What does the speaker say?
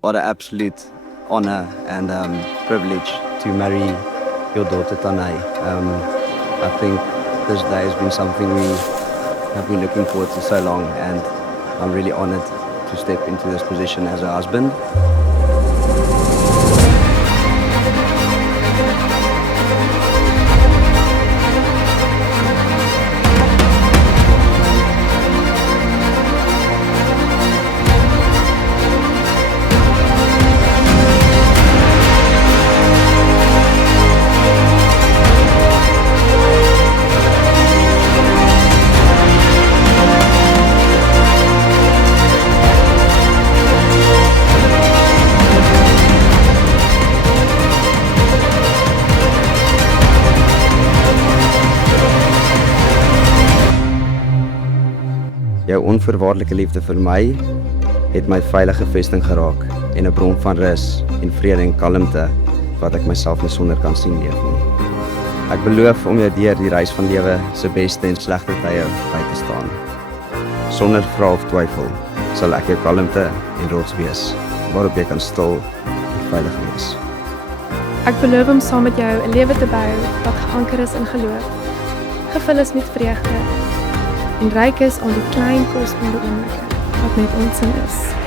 What an absolute honor and privilege to marry your daughter Tanay. I think this day has been something we have been looking forward to so long, and I'm really honored to step into this position as a husband. Jou onvoorwaardelike liefde vir my het my veilige vesting geraak en 'n bron van rus en vrede en kalmte wat ek myself nie sonder kan sien leef nie. Ek beloof om jou deur die reis van lewe se beste en slegte tye by te staan. Sonder vrae of twyfel sal ek jou kalmte en rots wees waarop jy kan stil en veilig wees. Ek beloof om saam met jou 'n lewe te bou wat geanker is in geloof, gevul is met vreugde en ryk is aan die klein kosbare oomblikke wat met ons in is.